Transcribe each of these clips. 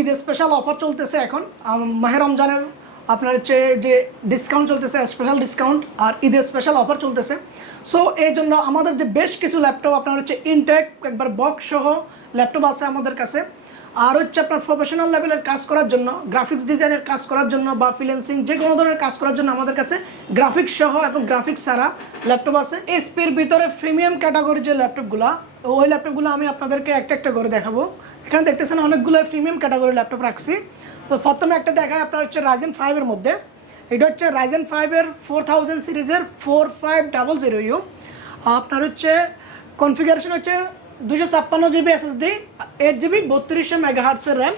Eid special offer চলতেছে এখন মাহে রমজানের আপনার হচ্ছে যে ডিসকাউন্ট চলতেছে, স্পেশাল ডিসকাউন্ট আর ঈদের স্পেশাল অফার চলতেছে। সো এই জন্য আমাদের যে বেশ কিছু ল্যাপটপ আপনার হচ্ছে ইনটেক একবার বক্স সহ ল্যাপটপ আছে আমাদের কাছে। আর হচ্ছে আপনার প্রফেশনাল লেভেলের কাজ করার জন্য, গ্রাফিক্স ডিজাইনের কাজ করার জন্য বা ফ্রিল্যান্সিং যে কোনো ধরনের কাজ করার জন্য আমাদের কাছে গ্রাফিক্স সহ এবং গ্রাফিক্স ছাড়া ল্যাপটপ আছে। এসপির ভিতরে প্রিমিয়াম ক্যাটাগরি যে ল্যাপটপগুলো, ওই ল্যাপটপগুলো আমি আপনাদেরকে একটা একটা করে দেখাবো। এখানে দেখতেছেন অনেকগুলো প্রিমিয়াম ক্যাটাগরি ল্যাপটপ রাখছি। তো প্রথমে একটা দেখায় আপনার হচ্ছে Ryzen 5 এর মধ্যে। এটা হচ্ছে Ryzen 5 এর 4000 সিরিজের 4500U। আপনার হচ্ছে কনফিগারেশন হচ্ছে 256 জিবি SSD, 8 জিবি 3200 মেগাহার্টসের র্যাম,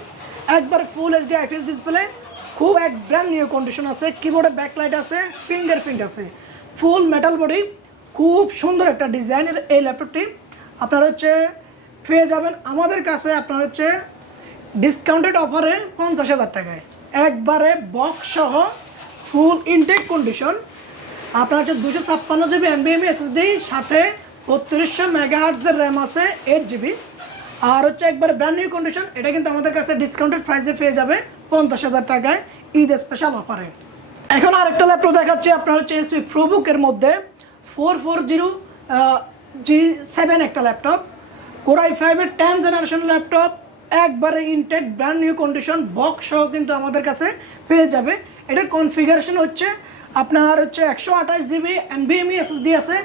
একবার ফুল এইচডি আইপিএস ডিসপ্লে, খুব এক ব্র্যান্ড নিউ কন্ডিশন আছে, কিবোর্ডে ব্যাকলাইট আছে, ফিঙ্গারপ্রিন্ট আছে, ফুল মেটাল বডি, খুব সুন্দর একটা ডিজাইনের এই ল্যাপটপটি আপনার হচ্ছে পেয়ে যাবেন আমাদের কাছে আপনার হচ্ছে ডিসকাউন্টেড অফারে 50,000 টাকায়, একবারে বক্স সহ ফুল ইনটেক কন্ডিশন। আপনার হচ্ছে 256 জিবি NVMe SSD, সাথে 3200 মেগাহার্টসের র্যাম আছে, 8 জিবি, আর হচ্ছে একবারে ব্র্যান্ড নিউ কন্ডিশন। এটা কিন্তু আমাদের কাছে ডিসকাউন্টেড প্রাইসে পেয়ে যাবে 50,000 টাকায় ঈদ স্পেশাল অফারে। এখন আরেকটা ল্যাপটপ দেখাচ্ছি আপনার হচ্ছে HP ProBook-এর মধ্যে 440G7 একটা ল্যাপটপ, Core i5 এর 10 জেনারেশন ল্যাপটপ, একবারে intact brand new condition, box সহ কিন্তু আমাদের কাছে পেয়ে যাবে। এটার কনফিগারেশন হচ্ছে আপনার হচ্ছে 128 জিবি NVMe SSD আছে,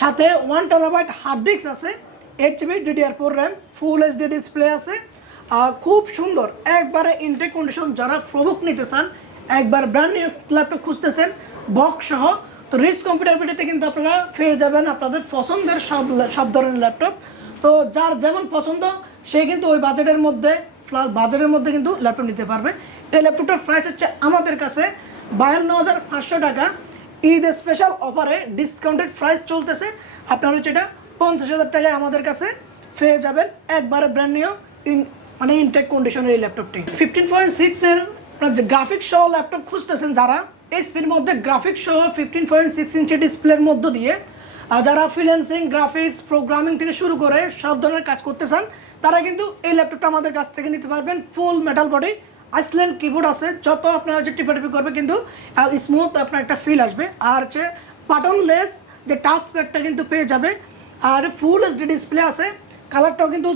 সাথে 1 টেরাবাইট হার্ড ডিস্ক আছে, 8 জিবি DDR4 র্যাম, ফুল এইচডি ডিসপ্লে আছে, খুব সুন্দর একবারে ইনটেক কন্ডিশন। যারা প্রবুক নিতে চান, একবার ব্র্যান্ড নিউ ল্যাপটপ খুঁজতেছেন বক্স সহ, তো রিচ কম্পিউটার পিটিতে কিন্তু আপনারা পেয়ে যাবেন আপনাদের পছন্দের সব ধরনের ল্যাপটপ। তো যার যেমন পছন্দ সে কিন্তু ওই বাজেটের মধ্যে কিন্তু ল্যাপটপ নিতে পারবে। এই ল্যাপটপটার প্রাইস হচ্ছে আমাদের কাছে 52,500 টাকা, ঈদ স্পেশাল অফারে ডিসকাউন্টেড প্রাইস চলতেছে। আপনার হচ্ছে এটা 50,000 টাকায় আমাদের কাছে পেয়ে যাবেন, একবারে ব্র্যান্ড নিউ মানে ইনটেক কন্ডিশনের এই ল্যাপটপটি। 15.6 এর গ্রাফিক্স সহ ল্যাপটপ খুঁজতেছেন যারা, এইচপির মধ্যে গ্রাফিক্স সহ 15.6 ইঞ্চি ডিসপ্লের মধ্য দিয়ে যারা ফ্রিল্যান্সিং, গ্রাফিক্স, প্রোগ্রামিং থেকে শুরু করে সব ধরনের কাজ করতে চান, তারা কিন্তু এই ল্যাপটপটা আমাদের কাছ থেকে নিতে পারবেন। ফুল মেটাল বডি, আইসল্যান্ড কিবোর্ড আছে, যত আপনারা হচ্ছে টিপাটিপি করবে কিন্তু স্মুথ আপনার একটা ফিল আসবে। আর হচ্ছে বাটনলেস যে টাচ প্যাডটা কিন্তু পেয়ে যাবে, আর ফুল এইচডি ডিসপ্লে আছে, কালারটাও কিন্তু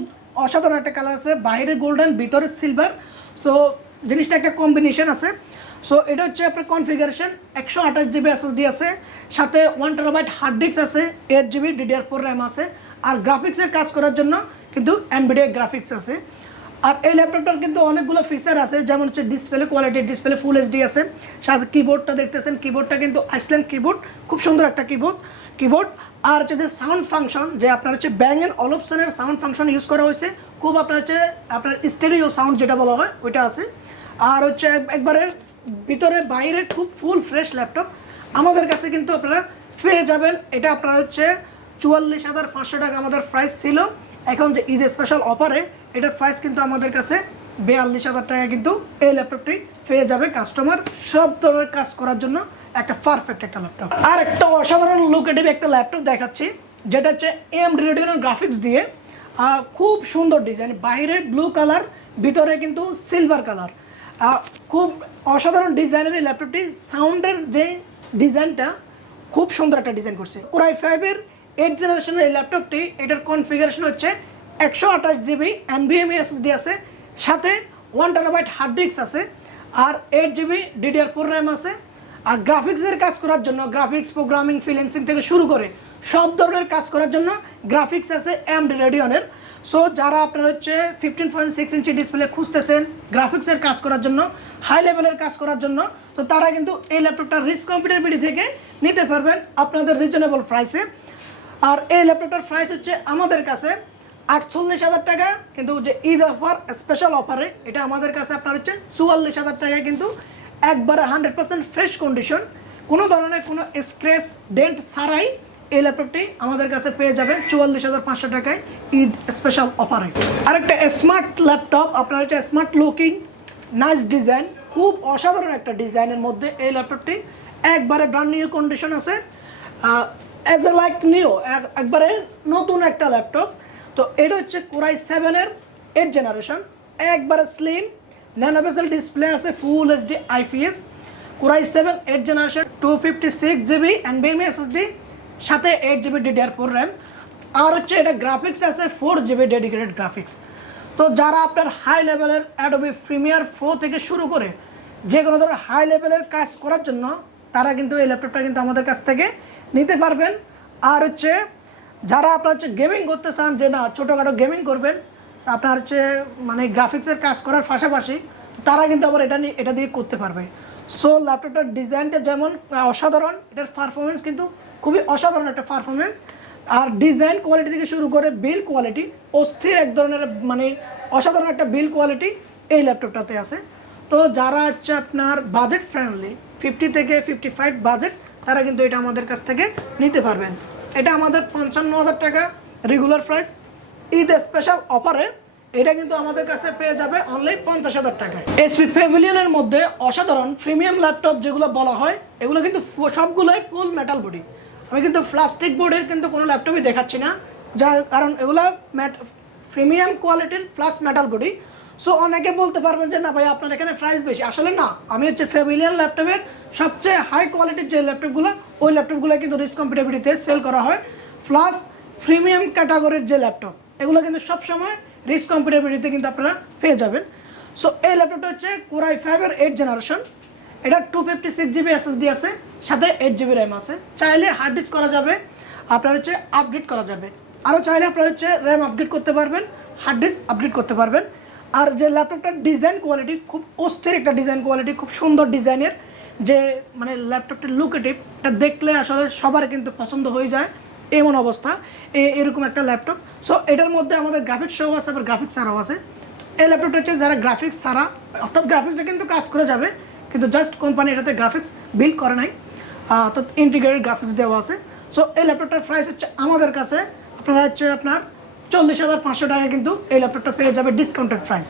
অসাধারণ একটা কালার আছে, বাইরে গোল্ডেন ভিতরে সিলভার, সো জিনিসটা একটা কম্বিনেশন আছে। সো এটা হচ্ছে আপনার কনফিগারেশন 128 জিবি SSD আছে, সাথে 1 টেরাবাইট হার্ড ডিস্ক আছে, 8 জিবি DDR4 র্যাম আছে, আর গ্রাফিক্সের কাজ করার জন্য কিন্তু NVIDIA গ্রাফিক্স আছে। আর এই ল্যাপটপটার কিন্তু অনেকগুলো ফিচার আছে, যেমন হচ্ছে display quality, display full HD আছে, সাথে কিবোর্ডটা দেখতেছেন, কিবোর্ডটা কিন্তু আইসল্যান্ড কিবোর্ড, খুব সুন্দর একটা কিবোর্ড। আর হচ্ছে যে সাউন্ড ফাংশন, যে আপনার হচ্ছে ব্যাং অ্যান্ড অলপসনের সাউন্ড ফাংশন ইউজ করা হয়েছে, খুব আপনার হচ্ছে আপনার স্টেরিও সাউন্ড যেটা বলা হয় ওইটা আছে। আর হচ্ছে একবারে ভিতরে বাইরে খুব ফুল ফ্রেশ ল্যাপটপ আমাদের কাছে কিন্তু আপনারা পেয়ে যাবেন। এটা আপনার হচ্ছে 44,500 টাকা আমাদের প্রাইস ছিল, এখন যে ঈদ স্পেশাল অফারে এটার প্রাইস কিন্তু আমাদের কাছে 42,000 টাকা কিন্তু এই ল্যাপটপটি পেয়ে যাবে কাস্টমার। সব ধরনের কাজ করার জন্য একটা পারফেক্ট একটা ল্যাপটপ। আর একটা অসাধারণ লুকেটিভ একটা ল্যাপটপ দেখাচ্ছি, যেটা হচ্ছে AMD Radeon গ্রাফিক্স দিয়ে, খুব সুন্দর ডিজাইন, বাইরে ব্লু কালার, ভিতরে কিন্তু সিলভার কালার, খুব অসাধারণ ডিজাইনের এই ল্যাপটপটি। সাউন্ডের যে ডিজাইনটা খুব সুন্দর একটা ডিজাইন করছে। Core i5 এর 8 জেনারেশনের এই ল্যাপটপটি, এটার কনফিগারেশন হচ্ছে 128 জিবি NVMe SSD আছে, সাথে 1 টেরাবাইট হার্ড ডিস্ক আছে, আর 8 জিবি DDR4 র্যাম আছে। আর গ্রাফিক্সের কাজ করার জন্য, গ্রাফিক্স, প্রোগ্রামিং, ফ্রিল্যান্সিং থেকে শুরু করে সব ধরনের কাজ করার জন্য গ্রাফিক্স আছে AMD Radeon-এর। সো যারা আপনার হচ্ছে 15.6 ইঞ্চি ডিসপ্লে খুঁজতেছেন গ্রাফিক্সের কাজ করার জন্য, হাই লেভেলের কাজ করার জন্য, তো তারা কিন্তু এই ল্যাপটপটা রিচ কম্পিউটার পিটি থেকে নিতে পারবেন আপনাদের রিজনেবল প্রাইসে। আর এই ল্যাপটপটার প্রাইস হচ্ছে আমাদের কাছে 48,000 টাকা, কিন্তু যে ঈদ অফার স্পেশাল অফারে এটা আমাদের কাছে আপনার হচ্ছে 44,000 টাকায়, কিন্তু একবারে 100% ফ্রেশ কন্ডিশন, কোনো ধরনের কোনো স্ক্র্যাচ ডেন্ট ছাড়াই এই ল্যাপটপটি আমাদের কাছে পেয়ে যাবেন 44,500 টাকায় ঈদ স্পেশাল অফারে। আরেকটা স্মার্ট ল্যাপটপ আপনার হচ্ছে স্মার্ট লুকিং, নাইস ডিজাইন, খুব অসাধারণ একটা ডিজাইনের মধ্যে এই ল্যাপটপটি, একবারে ব্র্যান্ড নিউ কন্ডিশন আছে, অ্যাজ এ লাইক নিউ, একবারে নতুন একটা ল্যাপটপ। তো এটা হচ্ছে Core i7 এর 8 জেনারেশন, একবারে স্লিম, ন্যানো বেজেল ডিসপ্লে আছে, full HD IPS, core i 7 8 generation, 256 GB NVMe SSD, সাথে 8 GB DDR4 র্যাম। আর হচ্ছে এটা গ্রাফিক্স আছে 4 GB ডেডিকেটেড গ্রাফিক্স। তো যারা আপনার হাই লেভেলের অ্যাডোবি প্রিমিয়ার প্রো থেকে শুরু করে যে কোনো ধরনের হাই লেভেলের কাজ করার জন্য তারা কিন্তু এই ল্যাপটপটা কিন্তু আমাদের কাছ থেকে নিতে পারবেন। আর হচ্ছে যারা আপনার হচ্ছে গেমিং করতে চান, যে না ছোটোখাটো গেমিং করবেন, আপনার হচ্ছে মানে গ্রাফিক্সের কাজ করার পাশাপাশি, তারা কিন্তু আবার এটা দিয়ে করতে পারবে। সো ল্যাপটপটার ডিজাইনটা যেমন অসাধারণ, এটার পারফরমেন্স কিন্তু খুবই অসাধারণ একটা পারফরমেন্স। আর ডিজাইন কোয়ালিটি থেকে শুরু করে বিল্ড কোয়ালিটি অস্থির এক ধরনের, মানে অসাধারণ একটা বিল্ড কোয়ালিটি এই ল্যাপটপটাতে আছে। তো যারা হচ্ছে আপনার বাজেট ফ্রেন্ডলি 50 থেকে 55 বাজেট, তারা কিন্তু এটা আমাদের কাছ থেকে নিতে পারবেন। এটা আমাদের 55,000 টাকা রেগুলার প্রাইস। ঈদ স্পেশাল অফারে এটা কিন্তু আমাদের কাছে পেয়ে যাবে অনলি 50,000 টাকায়। এসপি প্যাভিলিয়নের মধ্যে অসাধারণ প্রিমিয়াম ল্যাপটপ যেগুলো বলা হয়, এগুলো কিন্তু সবগুলোই ফুল মেটাল বডি। আমি কিন্তু প্লাস্টিক বোর্ডের কিন্তু কোনো ল্যাপটপই দেখাচ্ছি না, যার কারণ এগুলো প্রিমিয়াম কোয়ালিটির প্লাস মেটাল বডি। সো অনেকে বলতে পারবেন যে না ভাই আপনার এখানে প্রাইস বেশি। আসলে না, আমি হচ্ছে প্যাভিলিয়ন ল্যাপটপের সবচেয়ে হাই কোয়ালিটির যে ল্যাপটপগুলো, ওই ল্যাপটপগুলো কিন্তু রিস্ক কম্পিটিবিলিটিতে সেল করা হয়। প্লাস প্রিমিয়াম ক্যাটাগরির যে ল্যাপটপ, এগুলো কিন্তু সবসময় রিস্ক কম্পিটিবিলিটিতে কিন্তু আপনারা পেয়ে যাবেন। সো এই ল্যাপটপটা হচ্ছে কোরাই 5 8 জেনারেশন। এটা 256 GB SSD আছে, সাথে 8 GB র্যাম আছে। চাইলে হার্ড ডিস্ক করা যাবে, আপনার হচ্ছে আপগ্রেড করা যাবে। আরও চাইলে আপনারা হচ্ছে র্যাম আপগ্রেড করতে পারবেন, হার্ড ডিস্ক আপগ্রেড করতে পারবেন। আর যে ল্যাপটপটার ডিজাইন কোয়ালিটি খুব অস্থির একটা ডিজাইন কোয়ালিটি, খুব সুন্দর ডিজাইনের, যে মানে ল্যাপটপটির লুকেটিভ, এটা দেখলে আসলে সবার কিন্তু পছন্দ হয়ে যায় এমন অবস্থা, এরকম একটা ল্যাপটপ। সো এটার মধ্যে আমাদের গ্রাফিক্স সহ আছে, আবার গ্রাফিক্স ছাড়াও আছে। এই ল্যাপটপটা হচ্ছে যারা গ্রাফিক্স ছাড়া, অর্থাৎ গ্রাফিক্সে কিন্তু কাজ করে যাবে, কিন্তু জাস্ট কোম্পানি এটাতে গ্রাফিক্স বিল্ড করে নাই, অর্থাৎ ইন্টিগ্রেটেড গ্রাফিক্স দেওয়া আছে। সো এই ল্যাপটপটার প্রাইস হচ্ছে আমাদের কাছে আপনারা হচ্ছে আপনার 40,500 টাকা কিন্তু এই ল্যাপটপটা পেয়ে যাবে ডিসকাউন্টেড প্রাইস।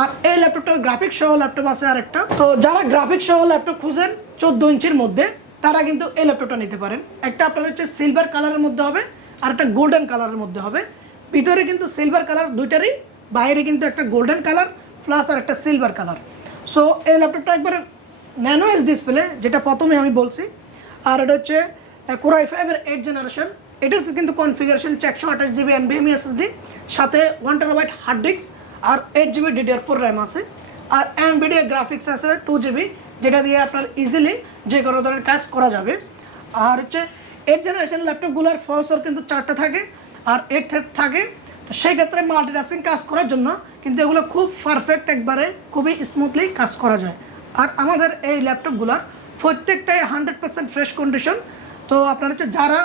আর এই ল্যাপটপটার গ্রাফিক্স সহ ল্যাপটপ আছে আরেকটা। তো যারা গ্রাফিক্স সহ ল্যাপটপ খুঁজেন 14 ইঞ্চির মধ্যে, তারা কিন্তু এই ল্যাপটপটা নিতে পারেন। একটা আপনার হচ্ছে সিলভার কালারের মধ্যে হবে, আর একটা গোল্ডেন কালারের মধ্যে হবে। ভিতরে কিন্তু সিলভার কালার দুইটারই, বাইরে কিন্তু একটা গোল্ডেন কালার প্লাস আর একটা সিলভার কালার। সো এই ল্যাপটপটা একবারে ন্যানো এস ডিসপ্লে, যেটা প্রথমে আমি বলছি। আর এটা হচ্ছে কোরাই 5 8 জেনারেশন। এটার কিন্তু কনফিগারেশন 128 GB NVMe SSD, সাথে 1 TB হার্ড ডিস্ক, আর 8 GB DDR4 র্যাম আছে। আর NVIDIA গ্রাফিক্স আছে 2 GB, যেটা দিয়ে আপনার ইজিলি যে কোনো ধরনের কাজ করা যাবে। আর হচ্ছে 8 জেনারেশন ল্যাপটপগুলোর প্রসেসর কিন্তু 4টা থাকে, আর 8 থ্রেড থাকে। তো সেই ক্ষেত্রে মাল্টিটাস্কিং কাজ করার জন্য কিন্তু এগুলো খুব পারফেক্ট, একবারে খুবই স্মুথলি কাজ করা যায়। আর আমাদের এই ল্যাপটপগুলোর প্রত্যেকটাই 100% ফ্রেশ কন্ডিশন। তো আপনার হচ্ছে যারা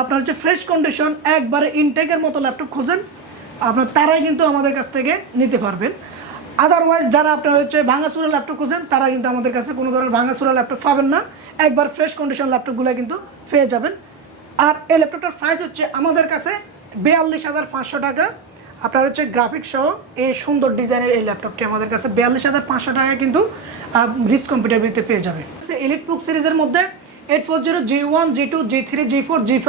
আপনার হচ্ছে ফ্রেশ কন্ডিশন একবারে ইনটেকের মতো ল্যাপটপ খোঁজেন, আপনার তারাই কিন্তু আমাদের কাছ থেকে নিতে পারবেন। আদারওয়াইজ যারা আপনার হচ্ছে ভাঙাচুরা ল্যাপটপ খুঁজেন, তারা কিন্তু আমাদের কাছে কোনো ধরনের ভাঙাচুরা ল্যাপটপ পাবেন না, একবার ফ্রেশ কন্ডিশন ল্যাপটপগুলো কিন্তু পেয়ে যাবেন। আর এই ল্যাপটপটার প্রাইস হচ্ছে আমাদের কাছে 42,500 টাকা। আপনার হচ্ছে গ্রাফিক্স সহ এই সুন্দর ডিজাইনের এই ল্যাপটপটি আমাদের কাছে 42,500 টাকায় কিন্তু রিস্ক কম্পিউটারবিতে পেয়ে যাবে। এলিট বুক সিরিজের মধ্যে 840 G1 G2 G3 G4 G5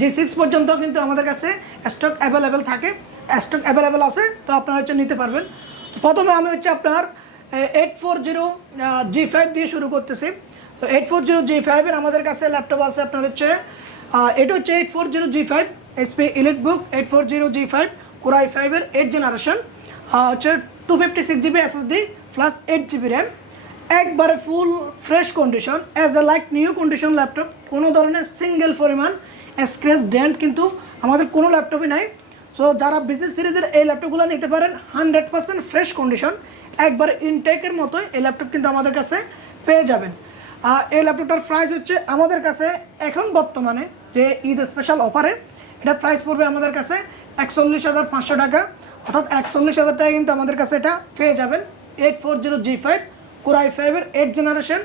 G6 পর্যন্ত কিন্তু আমাদের কাছে স্টক অ্যাভেলেবেল থাকে, স্টক অ্যাভেলেবেল আছে। তো আপনারা হচ্ছে নিতে পারবেন। তো প্রথমে আমি হচ্ছে আপনার 840 G5 দিয়ে শুরু করতেছি। তো 840 G5 এর আমাদের কাছে ল্যাপটপ আছে আপনার হচ্ছে এটা হচ্ছে 840 G5 HP EliteBook 840 G5 core i 5 8 generation, হচ্ছে 256 GB SSD plus 8 GB RAM, একবারে full fresh condition, as a like new condition laptop. কোনো ধরনের সিঙ্গেল পরিমাণ স্ক্র্যাচ ডেন্ট কিন্তু আমাদের কোনো ল্যাপটপই নাই। সো যারা বিজনেস সিরিজের এই ল্যাপটপগুলো নিতে পারেন, 100% ফ্রেশ কন্ডিশন, একবার ইনটেকের মতোই এই ল্যাপটপ কিন্তু আমাদের কাছে পেয়ে যাবেন। এই ল্যাপটপটার প্রাইস হচ্ছে আমাদের কাছে এখন বর্তমানে যে ঈদ স্পেশাল অফারে এটা প্রাইস পড়বে আমাদের কাছে 41,500 টাকা, অর্থাৎ 41,000 টাকা কিন্তু আমাদের কাছে এটা পেয়ে যাবেন। 840 G5 core i 5 8 generation,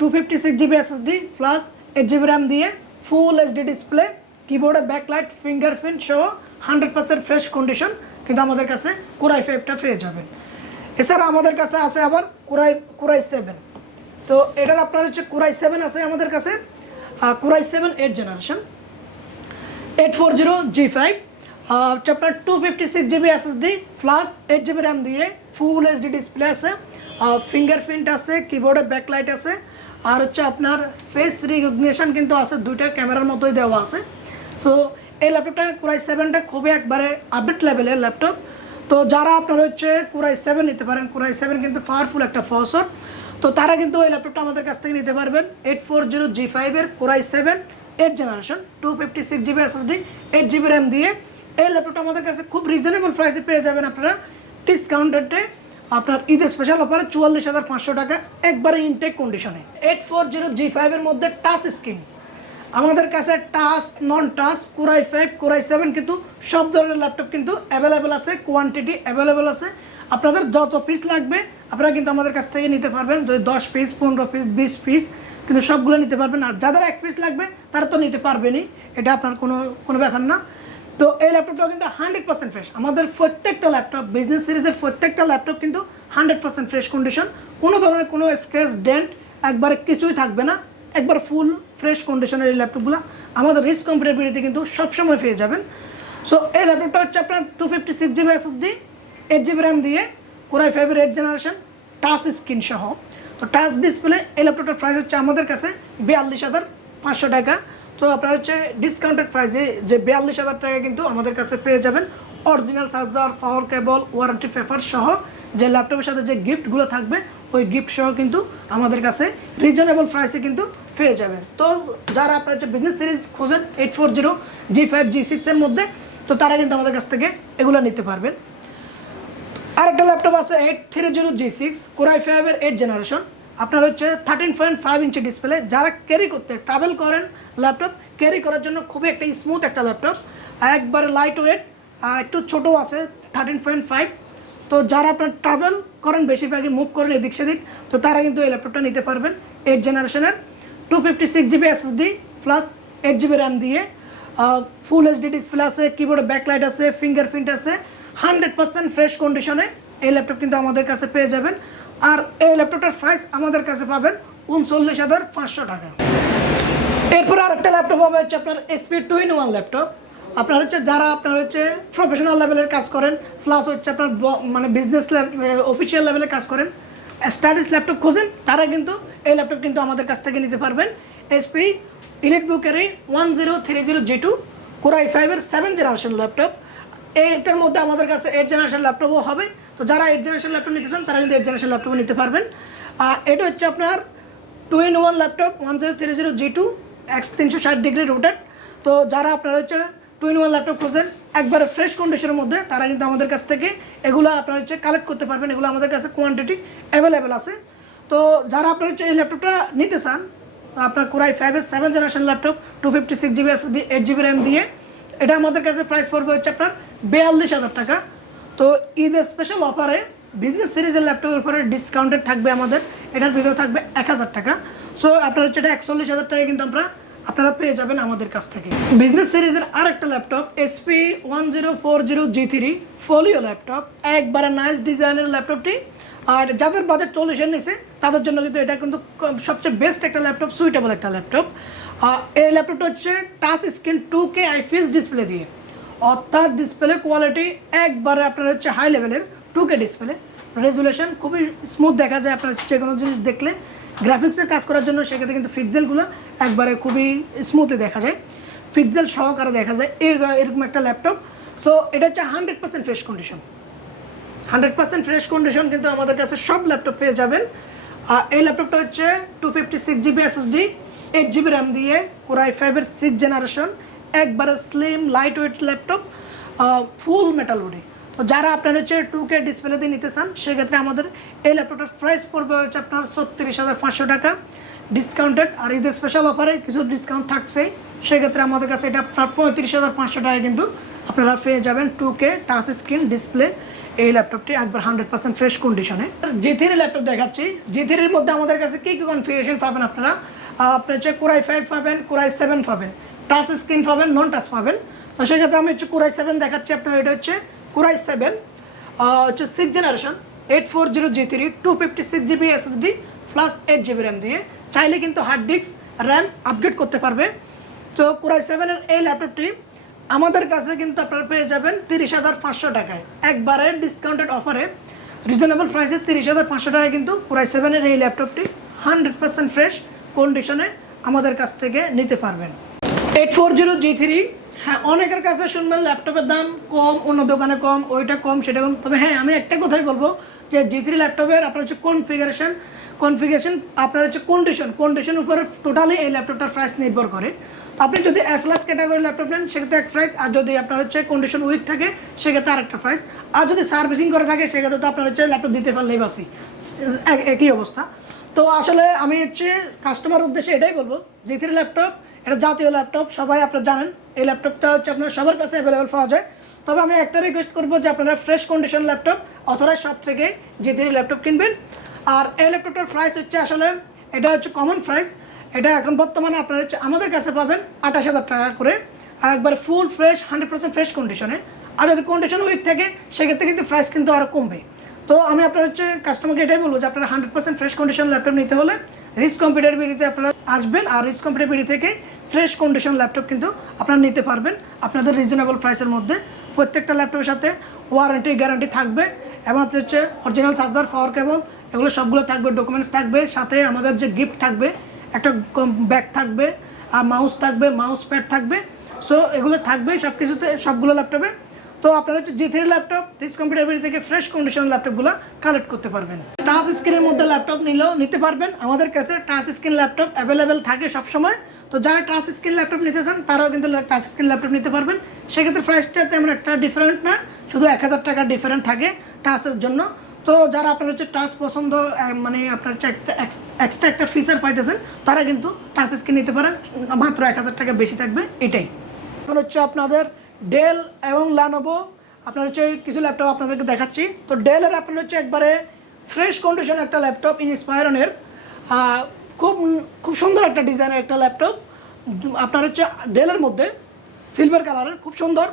256 GB SSD plus 8 GB RAM দিয়ে ফুল এইচডি ডিসপ্লে, কিবোর্ডে ব্যাকলাইট, ফিঙ্গারপ্রিন্ট সহ 100% ফ্রেশ কন্ডিশন কিন্তু আমাদের কাছে কোরাই 5টা পেয়ে যাবেন। এছাড়া আমাদের কাছে আছে আবার কোরাই 7। তো এটার আপনার হচ্ছে কোরাই 7 আছে আমাদের কাছে, কোরাই 7 8 জেনারেশন, 840 G5 হচ্ছে আপনার 256 GB SSD plus 8 GB RAM দিয়ে ফুল এইচডি ডিসপ্লে আছে, ফিঙ্গারপ্রিন্ট আছে, কিবোর্ডে ব্যাকলাইট আছে, আর হচ্ছে আপনার ফেস রিকগনিশন কিন্তু আছে, দুইটা ক্যামেরার মতোই দেওয়া আছে। সো এই ল্যাপটপটা কোরাই 7টা খুবই একবারে আপডেট লেভেলের ল্যাপটপ। তো যারা আপনার হচ্ছে কোরাই 7 নিতে পারেন, কোরাই 7 কিন্তু পাওয়ারফুল একটা প্রসেসর, তো তারা কিন্তু এই ল্যাপটপটা আমাদের কাছ থেকে নিতে পারবেন। 840G5 এর core i 7 8 generation 256 GB SSD 8 GB RAM দিয়ে এই ল্যাপটপটা আমাদের কাছে খুব রিজনেবল প্রাইসে পেয়ে যাবেন আপনারা, ডিসকাউন্টেডে আপনার ঈদের স্পেশাল অফারে 44,500 টাকা একবারে ইনটেক কন্ডিশনে। 840G5 এর মধ্যে টাচ স্ক্রিন আমাদের কাছে, টাচ নন টাচ কোরাই 5 কোরাই 7 কিন্তু সব ধরনের ল্যাপটপ কিন্তু অ্যাভেলেবেল আছে, কোয়ান্টিটি অ্যাভেলেবেল আছে। আপনাদের যত পিস লাগবে আপনারা কিন্তু আমাদের কাছ থেকে নিতে পারবেন, যদি 10 পিস 15 পিস 20 পিস কিন্তু সবগুলো নিতে পারবেন। আর যাদের 1 পিস লাগবে তারা তো নিতে পারবেনই, এটা আপনার কোনো ব্যাপার না। তো এই ল্যাপটপটাও কিন্তু 100% ফ্রেশ, আমাদের প্রত্যেকটা ল্যাপটপ বিজনেস সিরিজের প্রত্যেকটা ল্যাপটপ কিন্তু 100% ফ্রেশ কন্ডিশন, কোনো ধরনের কোনো স্ক্র্যাচ ডেন্ট একবারে কিছুই থাকবে না, একবার ফুল ফ্রেশ কন্ডিশনের এই ল্যাপটপগুলো আমাদের রিস্ক কম্পিটেবিলিটি কিন্তু সবসময় পেয়ে যাবেন। সো এই ল্যাপটপটা হচ্ছে আপনার 256GB SSD 8 GB র্যাম দিয়ে কোরাই 5 এর 8 জেনারেশন টাচ স্ক্রিন সহ। তো টাচ ডিসপ্লে এই ল্যাপটপটার প্রাইস হচ্ছে আমাদের কাছে 42,500 টাকা। তো আপনারা হচ্ছে ডিসকাউন্টেড প্রাইসে যে 42,000 টাকা কিন্তু আমাদের কাছে পেয়ে যাবেন অরিজিনাল চার্জার, পাওয়ার কেবল, ওয়ারেন্টি পেপার সহ, যে ল্যাপটপের সাথে যে গিফটগুলো থাকবে ওই গিফট সহ কিন্তু আমাদের কাছে রিজনেবল প্রাইসে কিন্তু পেয়ে যাবেন। তো যারা আপনারা হচ্ছে বিজনেস সিরিজ খোঁজেন 840G5 G6 এর মধ্যে, তো তারা কিন্তু আমাদের কাছ থেকে এগুলো নিতে পারবেন। আরেকটা ল্যাপটপ আছে 830G6 কোরাই 5 এর 8 জেনারেশন, আপনার হচ্ছে 13.5 ইঞ্চি ডিসপ্লে, যারা ক্যারি করতে ট্রাভেল করেন ল্যাপটপ ক্যারি করার জন্য খুবই একটা স্মুথ একটা ল্যাপটপ, একবারে লাইট ওয়েট আর একটু ছোটো আছে 13.5। তো যারা আপনার ট্রাভেল করেন বেশিরভাগই মুভ করেন এদিক সেদিক, তো তারা কিন্তু এই ল্যাপটপটা নিতে পারবেন। 8 জেনারেশনের 256GB SSD plus 8 GB RAM দিয়ে ফুল এইচডি ডিসপ্লে আছে, কিবোর্ডে ব্যাকলাইট আছে, ফিঙ্গারপ্রিন্ট আছে, 100% ফ্রেশ কন্ডিশনে এই ল্যাপটপ কিন্তু আমাদের কাছে পেয়ে যাবেন। আর এই ল্যাপটপটার প্রাইস আমাদের কাছে পাবেন 39,500 টাকা। এরপরে আরেকটা ল্যাপটপ হবে হচ্ছে আপনার HP 2-in-1 ল্যাপটপ, আপনার হচ্ছে যারা আপনার হচ্ছে প্রফেশনাল লেভেলের কাজ করেন প্লাস হচ্ছে আপনার মানে বিজনেস অফিসিয়াল লেভেলে কাজ করেন, স্টাডিজ ল্যাপটপ খোঁজেন, তারা কিন্তু এই ল্যাপটপ কিন্তু আমাদের কাছ থেকে নিতে পারবেন। HP EliteBook 1030G2 কোরাই 5 এর 7 জেনারেশন ল্যাপটপ, এইটার মধ্যে আমাদের কাছে 8 জেনারেশন ল্যাপটপও হবে। তো যারা 8 জেনারেশন ল্যাপটপ নিতে চান তারা কিন্তু 8 জেনারেশন ল্যাপটপও নিতে পারবেন। এটা হচ্ছে আপনার 2-in-1 laptop 1030G2 X360 degree rotate. তো যারা আপনারা হচ্ছে 2-in-1 ল্যাপটপ খোঁজেন একবারে ফ্রেশ কন্ডিশনের মধ্যে, তারা কিন্তু আমাদের কাছ থেকে এগুলো আপনারা হচ্ছে কালেক্ট করতে পারবেন, এগুলো আমাদের কাছে কোয়ান্টিটি অ্যাভেলেবেল আছে। তো যারা আপনারা হচ্ছে এই ল্যাপটপটা নিতে চান, আপনার কোরাই 5 এর 7 generation laptop 256GB SSD 8 GB RAM দিয়ে, এটা আমাদের কাছে প্রাইস পড়বে হচ্ছে আপনার 42,000 টাকা। তো ঈদের স্পেশাল অফারে বিজনেস সিরিজের ল্যাপটপের উপরে ডিসকাউন্টেড থাকবে আমাদের, এটার ভিতরে থাকবে 1,000 টাকা। সো আপনার হচ্ছে এটা 41,000 টাকা কিন্তু আপনারা পেয়ে যাবেন আমাদের কাছ থেকে। বিজনেস সিরিজের আরেকটা laptop HP 1040G3 folio laptop, একবারে নাইস ডিজাইনের ল্যাপটপটি। আর যাদের বাজেট 40-এর নিচে তাদের জন্য কিন্তু এটা কিন্তু সবচেয়ে বেস্ট একটা ল্যাপটপ, সুইটেবল একটা ল্যাপটপ। এই ল্যাপটপটা হচ্ছে touch screen 2K IPS display দিয়ে, অর্থাৎ ডিসপ্লে কোয়ালিটি একবারে আপনার হচ্ছে হাই লেভেলের 2K ডিসপ্লে, রেজুলেশন খুবই স্মুথ দেখা যায়। আপনার যে কোনো জিনিস দেখলে গ্রাফিক্সের কাজ করার জন্য সেক্ষেত্রে কিন্তু পিক্সেলগুলো একবারে খুবই স্মুথে দেখা যায়, পিক্সেল সহকারে দেখা যায় এরকম একটা ল্যাপটপ। সো এটা হচ্ছে 100% ফ্রেশ কন্ডিশন, 100% ফ্রেশ কন্ডিশন কিন্তু আমাদের কাছে সব ল্যাপটপ পেয়ে যাবেন। এই ল্যাপটপটা হচ্ছে 256GB SSD 8 GB র্যাম দিয়ে কোরাই 5 এর 6 জেনারেশন, একবারে স্লিম লাইট ওয়েট ল্যাপটপ, ফুল মেটাল বডি। তো যারা আপনার হচ্ছে 2K ডিসপ্লে দিয়ে নিতে চান সেক্ষেত্রে আমাদের এই ল্যাপটপটার প্রাইস পড়বে হচ্ছে আপনার 36,500 টাকা ডিসকাউন্টেড। আর ঈদের স্পেশাল অফারে কিছু ডিসকাউন্ট থাকছেই, সেক্ষেত্রে আমাদের কাছে এটা আপনার 35,500 টাকা কিন্তু আপনারা পেয়ে যাবেন 2K টাচ স্ক্রিন ডিসপ্লে এই ল্যাপটপটি একবার 100% ফ্রেশ কন্ডিশনে। G3 ল্যাপটপ দেখাচ্ছি, G3 এর মধ্যে আমাদের কাছে কী কী কনফিগারেশন পাবেন আপনারা, আপনার হচ্ছে কোরাই 5 পাবেন, কোরাই 7 পাবেন, টাচ স্ক্রিন পাবেন, নন টাচ পাবেন। তো সেক্ষেত্রে আমি হচ্ছে কোরাই 7 দেখাচ্ছি আপনার, এটা হচ্ছে কোরাই 7 হচ্ছে 6 generation 840G3 256GB SSD plus 8 GB RAM দিয়ে, চাইলে কিন্তু হার্ড ডিস্ক র্যাম আপগ্রেড করতে পারবে। তো কোরাই 7 এর এই ল্যাপটপটি আমাদের কাছে কিন্তু আপনারা পেয়ে যাবেন 30,500 টাকায়, একবারে ডিসকাউন্টেড অফারে রিজনেবল প্রাইসে 30,500 টাকায় কিন্তু কোরাই 7-এর এই ল্যাপটপটি 100% ফ্রেশ কন্ডিশনে আমাদের কাছ থেকে নিতে পারবেন। 840G3, হ্যাঁ অনেকের কাছে শুনবেন ল্যাপটপের দাম কম, অন্য দোকানে কম, ওইটা কম সেটা কম, তবে হ্যাঁ আমি একটা কথাই বলবো যে G3 ল্যাপটপের আপনার হচ্ছে কনফিগারেশন আপনার হচ্ছে কন্ডিশন উপরে টোটালি এই ল্যাপটপটার প্রাইস নির্ভর করে। তো আপনি যদি এ প্লাস ক্যাটাগরি ল্যাপটপ নেন সেক্ষেত্রে এক প্রাইস, আর যদি আপনার হচ্ছে কন্ডিশন উইক থাকে সেক্ষেত্রে আরেকটা প্রাইস, আর যদি সার্ভিসিং করে থাকে সেক্ষেত্রে তো আপনার হচ্ছে ল্যাপটপ দিতে পারলেই বাসি, একই অবস্থা। তো আসলে আমি হচ্ছে কাস্টমার উদ্দেশ্যে এটাই বলবো, G3 ল্যাপটপ এটা জাতীয় ল্যাপটপ, সবাই আপনারা জানেন এই ল্যাপটপটা হচ্ছে আপনার সবার কাছে অ্যাভেলেবেল পাওয়া যায়। তবে আমি একটা রিকোয়েস্ট করবো যে আপনারা fresh condition laptop authorise shop থেকে G3 ল্যাপটপ কিনবেন। আর এই ল্যাপটপটার প্রাইস হচ্ছে আসলে এটা হচ্ছে কমন প্রাইস, এটা এখন বর্তমানে আপনারা হচ্ছে আমাদের কাছে পাবেন 28,000 টাকা করে, একবার ফুল ফ্রেশ 100% ফ্রেশ কন্ডিশনে। আর যদি কন্ডিশন উইক থাকে সেক্ষেত্রে কিন্তু প্রাইস কিন্তু আরও কমবে। তো আমি আপনার হচ্ছে কাস্টমারকে এটাই বলবো যে আপনারা 100% ফ্রেশ কন্ডিশন ল্যাপটপ নিতে হলে রিস্ক কম্পিউটার বিডিতে আপনারা আসবেন, আর রিস্ক কম্পিউটার বিডি থেকে ফ্রেশ কন্ডিশন ল্যাপটপ কিন্তু আপনারা নিতে পারবেন আপনাদের রিজনেবল প্রাইসের মধ্যে। প্রত্যেকটা ল্যাপটপের সাথে ওয়ারেন্টি গ্যারান্টি থাকবে, এবং আপনি হচ্ছে অরিজিনাল চার্জার, পাওয়ার কেবল এগুলো সবগুলো থাকবে, ডকুমেন্টস থাকবে, সাথে আমাদের যে গিফট থাকবে একটা ব্যাগ থাকবে, আর মাউস থাকবে, মাউস প্যাড থাকবে। সো এগুলো থাকবে সব কিছুতে, সবগুলো ল্যাপটপে। তো আপনারা হচ্ছে G3 ল্যাপটপ রিস্ক কম্পিউটার থেকে ফ্রেশ কন্ডিশন ল্যাপটপগুলো কালেক্ট করতে পারবেন। টাচ স্ক্রিনের মধ্যে ল্যাপটপ নিলেও নিতে পারবেন, আমাদের কাছে টাচ স্ক্রিন ল্যাপটপ অ্যাভেলেবেল থাকে সবসময়। তো যারা টাচ স্ক্রিন ল্যাপটপ নিতে চান তারাও কিন্তু টাচ স্ক্রিন ল্যাপটপ নিতে পারবেন। সেক্ষেত্রে প্রাইসটা তেমন একটা ডিফারেন্ট না, শুধু 1,000 টাকা ডিফারেন্ট থাকে টাচের জন্য। তো যারা আপনার হচ্ছে টাচ পছন্দ, মানে আপনার হচ্ছে এক্সট্রা একটা ফিচার পাইতেছেন, তারা কিন্তু টাচ স্ক্রিন নিতে পারেন, মাত্র 1,000 টাকা বেশি থাকবে এটাই। এখন হচ্ছে আপনাদের ডেল এবং ল্যানোভো আপনার হচ্ছে কিছু ল্যাপটপ আপনাদেরকে দেখাচ্ছি। তো ডেলের আপনার হচ্ছে একবারে ফ্রেশ কন্ডিশন একটা ল্যাপটপ, ইনস্পায়রনের খুব খুব সুন্দর একটা ডিজাইনের একটা ল্যাপটপ আপনার হচ্ছে ডেলের মধ্যে সিলভার কালারের, খুব সুন্দর।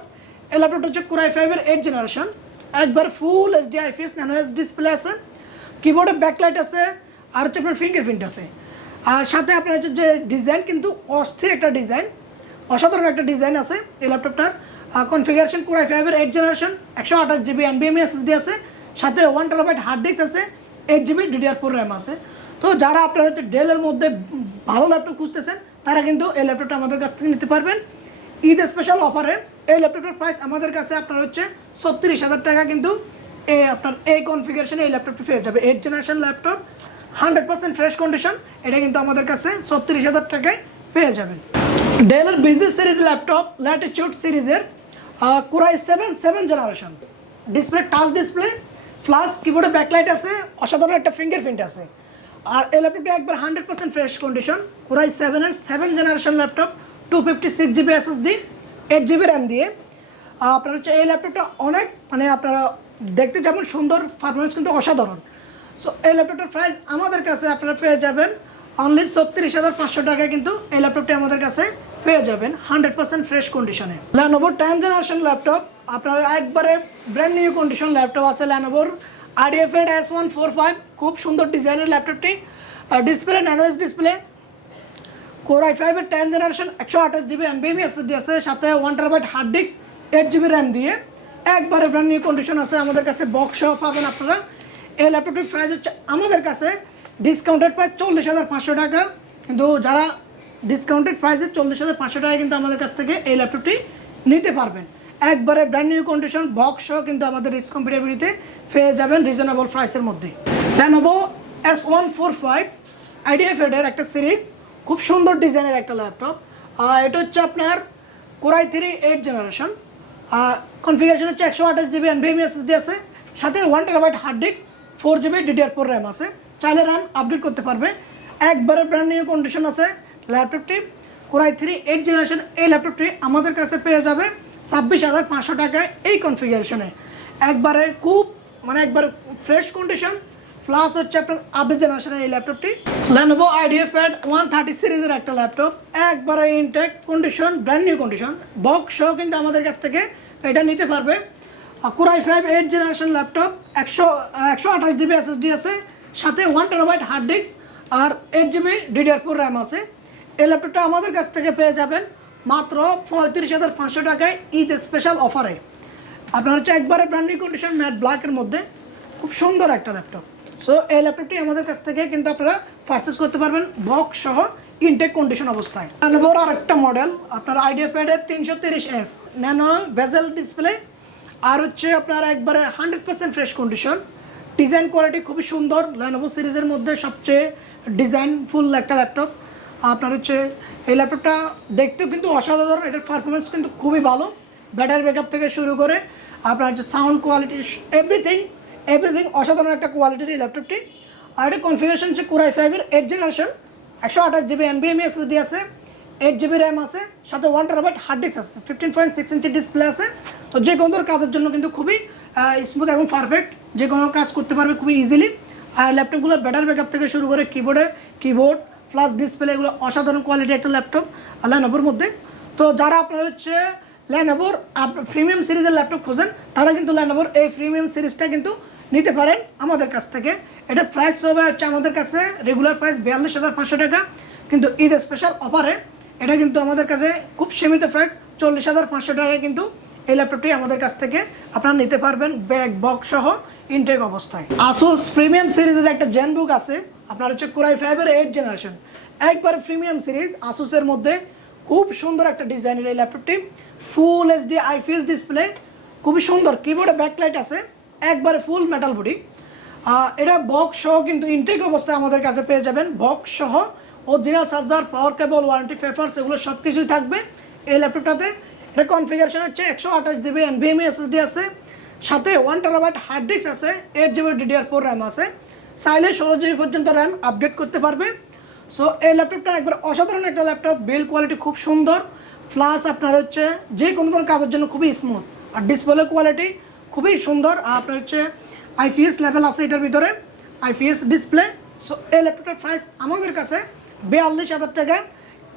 এই ল্যাপটপটা হচ্ছে কোরাই 5-এর 8th জেনারেশন, একবার full HD IPS nano edge display আছে, কিবোর্ডে ব্যাকলাইট আছে, আর হচ্ছে আপনার ফিঙ্গারপ্রিন্ট আছে। আর সাথে আপনার হচ্ছে যে ডিজাইন কিন্তু অস্থির একটা ডিজাইন, অসাধারণ একটা ডিজাইন আছে এই ল্যাপটপটার। কনফিগারেশন কোরাই 5-এর 8th generation, 128GB NVMe SSD আছে, সাথে 1TB হার্ড ডিস্ক আছে, 8GB DDR4 RAM আছে। তো যারা আপনারা হচ্ছে ডেলের মধ্যে ভালো ল্যাপটপ খুঁজতেছেন তারা কিন্তু এই ল্যাপটপটা আমাদের কাছ থেকে নিতে পারবেন। ঈদ স্পেশাল অফারে এই ল্যাপটপের প্রাইস আমাদের কাছে আপনার হচ্ছে 36,000 টাকা, কিন্তু আপনার এই কনফিগারেশনে এই ল্যাপটপটি পেয়ে যাবে। 8th generation laptop 100% fresh condition, এটা কিন্তু আমাদের কাছে 36,000 টাকায় পেয়ে যাবেন। ডেলের বিজনেস সিরিজ ল্যাপটপ ল্যাটিটিউড সিরিজের core i 7 generation, display touch display, flush, কিবোর্ডে ব্যাকলাইট আছে, অসাধারণ একটা ফিঙ্গারপ্রিন্ট আছে। আর এই ল্যাপটপটা একবার 100% ফ্রেশ কন্ডিশন, কোরাই 7-এর 7th generation laptop, 256GB SSD, 8GB RAM দিয়ে। আপনার হচ্ছে এই ল্যাপটপটা অনেক, মানে আপনারা দেখতে যেমন সুন্দর, পারফরমেন্স কিন্তু অসাধারণ। সো এই ল্যাপটপটার প্রাইস আমাদের কাছে আপনারা পেয়ে যাবেন অনলি 36,500 টাকায়, কিন্তু এই ল্যাপটপটি আমাদের কাছে পেয়ে যাবেন 100% ফ্রেশ কন্ডিশনে। ল্যানোভো 10th জেনারেশন ল্যাপটপ, আপনারা একবারে ব্র্যান্ড নিউ কন্ডিশন ল্যাপটপ আছে ল্যানোভোর IdeaPad S145, খুব সুন্দর ডিজাইনের ল্যাপটপটি, display nano edge display, core i 5-এর 10th generation, 128GB NVMe SSD আছে, সাথে 1TB hard disk, 8GB RAM দিয়ে, একবারে ব্র্যান্ড নিউ কন্ডিশন আছে, আমাদের কাছে বক্স সহ পাবেন আপনারা। এই ল্যাপটপটির প্রাইস হচ্ছে আমাদের কাছে ডিসকাউন্টেড প্রাইস 40,500 টাকা, কিন্তু যারা ডিসকাউন্টেড প্রাইসে 40,500 টাকা কিন্তু আমাদের কাছ থেকে এই ল্যাপটপটি নিতে পারবেন। একবারে ব্র্যান্ড নিউ কন্ডিশন বক্স সহ কিন্তু আমাদের রিস্ক কম্পিউটারবিলিতে পেয়ে যাবেন রিজনেবল প্রাইসের মধ্যে। ল্যানোভো S145 IdeaPad-এর একটা সিরিজ, খুব সুন্দর ডিজাইনের একটা ল্যাপটপ। এটা হচ্ছে আপনার কোরাই 3 8th জেনারেশন, কনফিগারেশন হচ্ছে 128GB NVMe SSD আছে, সাথে 1TB hard disk, 4GB DDR4 RAM আছে, চাইলে RAM আপডেট করতে পারবে। একবারে ব্র্যান্ড নিউ কন্ডিশন আছে ল্যাপটপটি, কোরাই 3 8th জেনারেশন। এই ল্যাপটপটি আমাদের কাছে পেয়ে যাবে 26,500 টাকায় এই কনফিগারেশনে, একবারে খুব মানে একবার ফ্রেশ কন্ডিশন, প্লাস হচ্ছে আপনার আপডেট জেনারেশনের এই ল্যাপটপটি। Lenovo IdeaPad 130 সিরিজের একটা ল্যাপটপ, একবারে intact condition, brand new condition, box সহ কিন্তু আমাদের কাছ থেকে এটা নিতে পারবে। Core i 5 8th generation laptop, 128GB SSD আছে, সাথে 1TB হার্ড ডিস্ক, আর 8GB DDR4 RAM আছে। এই ল্যাপটপটা আমাদের কাছ থেকে পেয়ে যাবেন মাত্র 35,500 টাকায় ঈদ স্পেশাল অফারে। আপনার হচ্ছে একবারে ব্র্যান্ড নিউ কন্ডিশন ম্যাট ব্ল্যাকের মধ্যে খুব সুন্দর একটা ল্যাপটপ। সো এই ল্যাপটপটি আমাদের কাছ থেকে কিন্তু আপনারা পারচেস করতে পারবেন বক্স সহ ইনটেক কন্ডিশন অবস্থায়। ল্যানোভোর আর একটা মডেল আপনার আইডিয়া প্যাডের 330S ন্যানো বেজেল ডিসপ্লে, আর হচ্ছে আপনার একবারে 100% ফ্রেশ কন্ডিশন। ডিজাইন কোয়ালিটি খুবই সুন্দর, ল্যানোভো সিরিজের মধ্যে সবচেয়ে ডিজাইন ফুল একটা ল্যাপটপ। আপনার হচ্ছে এই ল্যাপটপটা দেখতেও কিন্তু অসাধারণ, এটার পারফরমেন্স কিন্তু খুবই ভালো, ব্যাটারি ব্যাকআপ থেকে শুরু করে আপনার হচ্ছে সাউন্ড কোয়ালিটি এভরিথিং অসাধারণ একটা কোয়ালিটির এই ল্যাপটপটি। আর এটা কনফিগারেশন হচ্ছে Core i5-এর 8th generation, 128GB NVMe SSD আছে, 8GB র্যাম আছে, সাথে 1TB হার্ড ডিস্ক আছে, 15.6 ইঞ্চি ডিসপ্লে আছে। তো যে কোনো কাজের জন্য কিন্তু খুবই স্মুথ এবং পারফেক্ট, যে কোনো কাজ করতে পারবে খুবই ইজিলি। আর ল্যাপটপগুলোর ব্যাটারি ব্যাকআপ থেকে শুরু করে কিবোর্ড ফ্ল্যাশ ডিসপ্লে এগুলো অসাধারণ কোয়ালিটির একটা ল্যাপটপ ল্যানোভোর মধ্যে। তো যারা আপনার হচ্ছে ল্যানোভোর প্রিমিয়াম সিরিজের ল্যাপটপ খোঁজেন তারা কিন্তু ল্যানোভোর এই প্রিমিয়াম সিরিজটা কিন্তু নিতে পারেন আমাদের কাছ থেকে। এটা প্রাইস হবে হচ্ছে আমাদের কাছে রেগুলার প্রাইস 42,500 টাকা, কিন্তু ঈদ স্পেশাল অফারে এটা কিন্তু আমাদের কাছে খুব সীমিত প্রাইস 40,500 টাকায় কিন্তু এই ল্যাপটপটি আমাদের কাছ থেকে আপনারা নিতে পারবেন ব্যাগ বক্স সহ ইনটেক অবস্থায়। আসুস প্রিমিয়াম সিরিজের একটা জেনবুক আছে আপনার হচ্ছে Core i5-এর 8th জেনারেশন, একবার প্রিমিয়াম সিরিজ আসুসের মধ্যে খুব সুন্দর একটা ডিজাইনের এই ল্যাপটপটি। ফুল HD IPS ডিসপ্লে, খুবই সুন্দর, কিবোর্ডে ব্যাকলাইট আছে, একবারে ফুল মেটাল বডি। এটা বক্স সহ কিন্তু ইনটেক অবস্থায় আমাদের কাছে পেয়ে যাবেন, বক্স সহ অরিজিনাল চার্জার, পাওয়ার কেবল, ওয়ারেন্টি পেপারস এগুলো সব কিছুই থাকবে এই ল্যাপটপটাতে। এটা কনফিগারেশন হচ্ছে 128GB NVMe SSD আছে, সাথে 1TB হার্ড ডিস্ক আছে, 8GB DDR4 র্যাম আছে, চাইলে 16GB পর্যন্ত র্যাম আপডেট করতে পারবে। সো এই ল্যাপটপটা একবার অসাধারণ একটা ল্যাপটপ, বিল্ড কোয়ালিটি খুব সুন্দর, প্লাস আপনার হচ্ছে যে কোনো কাজের জন্য খুবই স্মুথ, আর ডিসপ্লে কোয়ালিটি খুবই সুন্দর। আর আপনার হচ্ছে IPS লেভেল আছে এটার ভিতরে, IPS ডিসপ্লে। সো এই ল্যাপটপটার প্রাইস আমাদের কাছে 42,000 টাকা,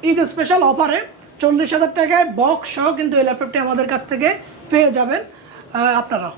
ঈদ স্পেশাল অফারে 40,000 টাকায় বক্স সহ কিন্তু এই ল্যাপটপটি আমাদের কাছ থেকে পেয়ে যাবেন আপনারা।